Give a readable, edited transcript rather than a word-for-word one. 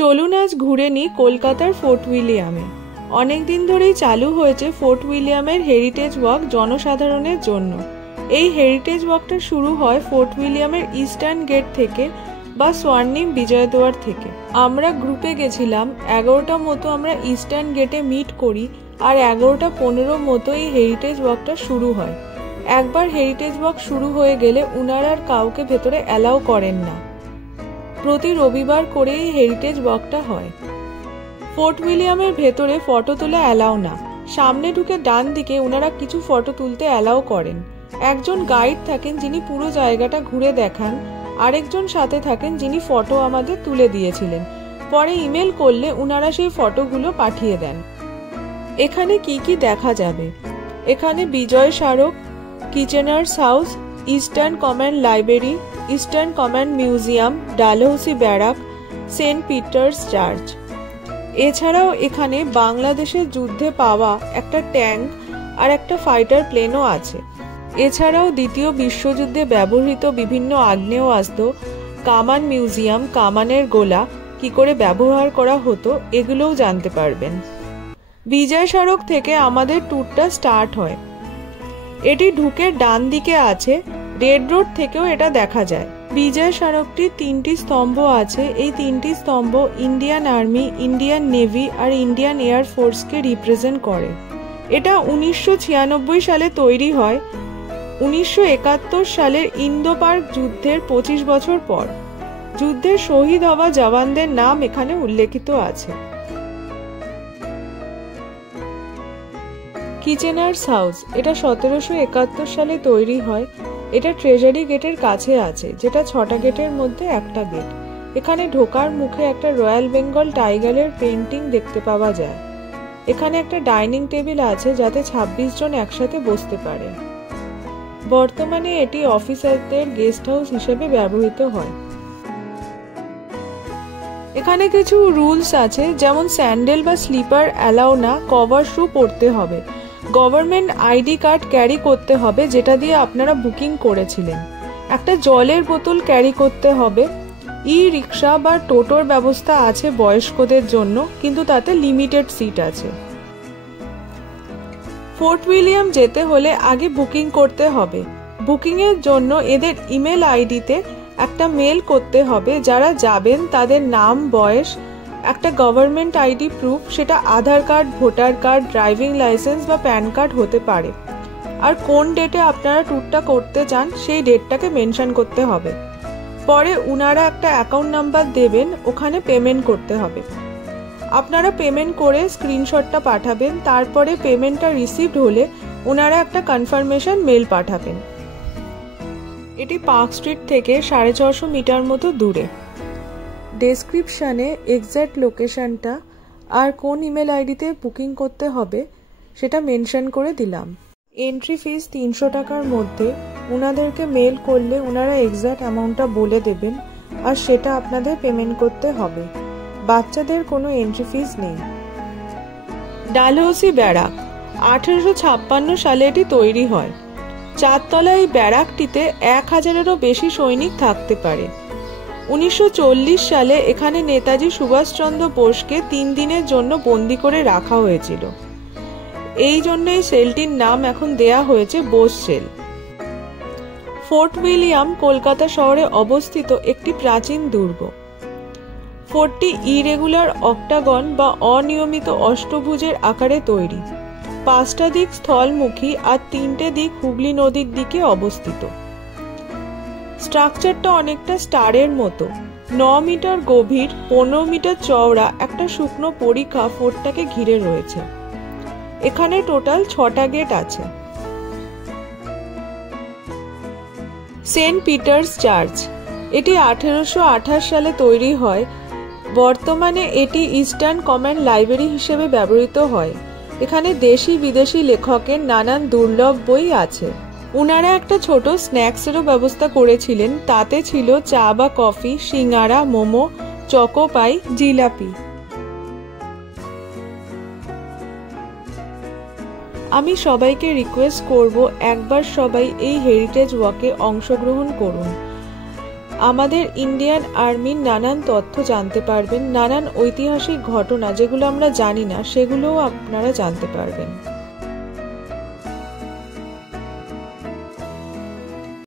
চলুন আজ ঘুরে নিই কলকাতার ফোর্ট উইলিয়ামে। অনেকদিন ধরেই চালু হয়েছে ফোর্ট উইলিয়ামের হেরিটেজ ওয়াক জনসাধারণের জন্য। এই হেরিটেজ ওয়াকটা শুরু হয় ফোর্ট উইলিয়ামের ইস্টার্ন গেট থেকে বা স্বর্ণিম বিজয়দ্বার থেকে। আমরা গ্রুপে গেছিলাম, 11টা মতো আমরা ইস্টার্ন গেটে মিট করি আর 11:15 মতো এই হেরিটেজ ওয়াকটা শুরু হয়। একবার হেরিটেজ ওয়াক শুরু হয়ে গেলে উনারা আর কাউকে ভেতরে অ্যালাউ করেন না। প্রতি রবিবার করে এই হেরিটেজ ওয়াকটা হয়। ফোর্ট উইলিয়ামের ভেতরে ফটো তোলা অ্যালাউ না। সামনে ঢুকে ডান দিকে উনারা কিছু ফটো তুলতে অ্যালাউ করেন। একজন গাইড থাকেন যিনি পুরো জায়গাটা ঘুরে দেখান, আরেকজন সাথে থাকেন যিনি ফটো আমাদের তুলে দিয়েছিলেন। পরে ইমেল করলে উনারা সেই ফটোগুলো পাঠিয়ে দেন। এখানে কি কি দেখা যাবে? এখানে Bijoy Smarak, Kitchener's house, eastern command library, eastern command museum, Dalhousie barrack, Saint Peter's church. এছাড়াও এখানে বাংলাদেশের যুদ্ধে পাওয়া একটা ট্যাঙ্ক আর একটা ফাইটার প্লেনও আছে। এছাড়াও দ্বিতীয় বিশ্বযুদ্ধে ব্যবহৃত বিভিন্ন আগ্নেয়াস্ত্র, কামান মিউজিয়াম, কামানের গোলা কি করে ব্যবহার করা হতো এগুলোও জানতে পারবেন। বিজয় সড়ক থেকে আমাদের ট্যুরটা স্টার্ট হয়। এটি ঢুকে ডান দিকে আছে, রেড রোড থেকেও এটা দেখা যায়। বিজয় সড়কটির 3টি স্তম্ভ আছে। এই 3টি স্তম্ভ ইন্ডিয়ান আর্মি, ইন্ডিয়ান নেভি আর ইন্ডিয়ান এয়ার ফোর্সকে রিপ্রেজেন্ট করে। এটা 1996 সালে তৈরি হয়, 1971 সালের ইন্দো পাক যুদ্ধের 25 বছর পর। যুদ্ধে শহীদ হওয়া জওয়ানদের নাম এখানে উল্লেখিত আছে। কিচেনার্স হাউস, এটা 1771 সালে তৈরি হয়। এটা ট্রেজারি গেটের কাছে আছে, যেটা 6টা গেটের মধ্যে একটা গেট। এখানে ঢোকার মুখে একটা রয়্যাল বেঙ্গল টাইগারের পেন্টিং দেখতে পাওয়া যায়। এখানে একটা ডাইনিং টেবিল আছে যাতে 26 জন একসাথে বসতে পারে। বর্তমানে এটি অফিসারদের গেস্ট হাউস হিসেবে ব্যবহৃত হয়। এখানে কিছু রুলস আছে, যেমন স্যান্ডেল বা স্লিপার অ্যালাউ না, কভার শু পরতে হবে, গভর্নমেন্ট আইডি কার্ড ক্যারি করতে হবে যেটা দিয়ে আপনারা বুকিং করেছিলেন, একটা জলের বোতল ক্যারি করতে হবে। ই রিক্সা বা টোটোর ব্যবস্থা আছে বয়স্কদের জন্য, কিন্তু তাতে লিমিটেড সিট আছে। ফোর্ট উইলিয়াম যেতে হলে আগে বুকিং করতে হবে। বুকিংয়ের জন্য এদের ইমেল আইডিতে একটা মেল করতে হবে। যারা যাবেন তাদের নাম, বয়স, একটা গভর্নমেন্ট আইডি প্রুফ, সেটা Aadhaar card, voter card, driving licence বা প্যান কার্ড হতে পারে, আর কোন ডেটে আপনারা ট্যুরটা করতে চান সেই ডেটটাকে মেনশন করতে হবে। পরে উনারা একটা অ্যাকাউন্ট নাম্বার দেবেন, ওখানে পেমেন্ট করতে হবে। আপনারা পেমেন্ট করে স্ক্রিনশটটা পাঠাবেন। তারপরে পেমেন্টটা রিসিভড হলে ওনারা একটা কনফার্মেশন মেল পাঠাবেন। এটি পার্ক স্ট্রিট থেকে 650 মিটার মতো দূরে। ডেসক্রিপশানে এক্স্যাক্ট লোকেশনটা আর কোন ইমেল আইডিতে বুকিং করতে হবে সেটা মেনশন করে দিলাম। এন্ট্রি ফিস 300 টাকার মধ্যে। ওনাদেরকে মেল করলে ওনারা এক্স্যাক্ট অ্যামাউন্টটা বলে দেবেন আর সেটা আপনাদের পেমেন্ট করতে হবে। বাচ্চাদের কোনো এন্ট্রি ফিস নেই। ডালহৌসি ব্যারাক, 1856 সালে এটি তৈরি হয়। 4 তলা এই ব্যারাকটিতে 1000-এরও বেশি সৈনিক থাকতে পারে। 1940 সালে এখানে নেতাজি সুভাষচন্দ্র বোসকে 3 দিনের জন্য বন্দি করে রাখা হয়েছিল। এই জন্য এই সেলটির নাম এখন দেয়া হয়েছে Bose cell. Fort William Kolkata শহরে অবস্থিত একটি প্রাচীন দুর্গ। ফোর্টটি ইরেগুলার অক্টাগন বা অনিয়মিত অষ্টভুজের আকারে তৈরি। 5টা দিক স্থলমুখী আর 3টে দিক হুগলি নদীর দিকে অবস্থিত। স্ট্রাকচারটা অনেকটা স্টারের মতো। 9 মিটার গভীর, 15 মিটার চওড়া একটা শুকনো পরিখা ফোর্টটাকে ঘিরে রয়েছে। এখানে টোটাল 6টা গেট আছে। সেন্ট পিটার্স চার্চ, এটি 1828 সালে তৈরি হয়। বর্তমানে এটি ইস্টার্ন কমান্ড লাইব্রেরি হিসেবে ব্যবহৃত হয়। এখানে দেশি বিদেশি লেখকের নানান দুর্লভ বই আছে। উনারা একটা ছোট স্ন্যাক্সেরও ব্যবস্থা করেছিলেন, তাতে ছিল চা বা কফি, সিঙ্গারা, মোমো, চকোপাই, জিলাপি। আমি সবাইকে রিকোয়েস্ট করব একবার সবাই এই হেরিটেজ ওয়াকে অংশগ্রহণ করুন। আমাদের ইন্ডিয়ান আর্মির নানান তথ্য জানতে পারবেন, নানান ঐতিহাসিক ঘটনা যেগুলো আমরা জানি না সেগুলোও আপনারা জানতে পারবেন।